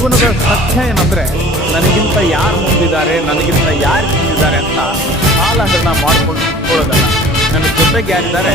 ಜೀವನದ ಸತ್ಯ ಏನಂದರೆ, ನನಗಿಂತ ಯಾರು ಮುಂದಿದ್ದಾರೆ, ನನಗಿಂತ ಯಾರು ಮುಂದಿದ್ದಾರೆ ಅಂತ ಕಾಲಹರಣ ಮಾಡ್ಕೊಂಡು ಕೂತ್ಕೊಳ್ಳೋದಲ್ಲ. ನನ್ನ ಜೊತೆಗೆ ಯಾರಿದ್ದಾರೆ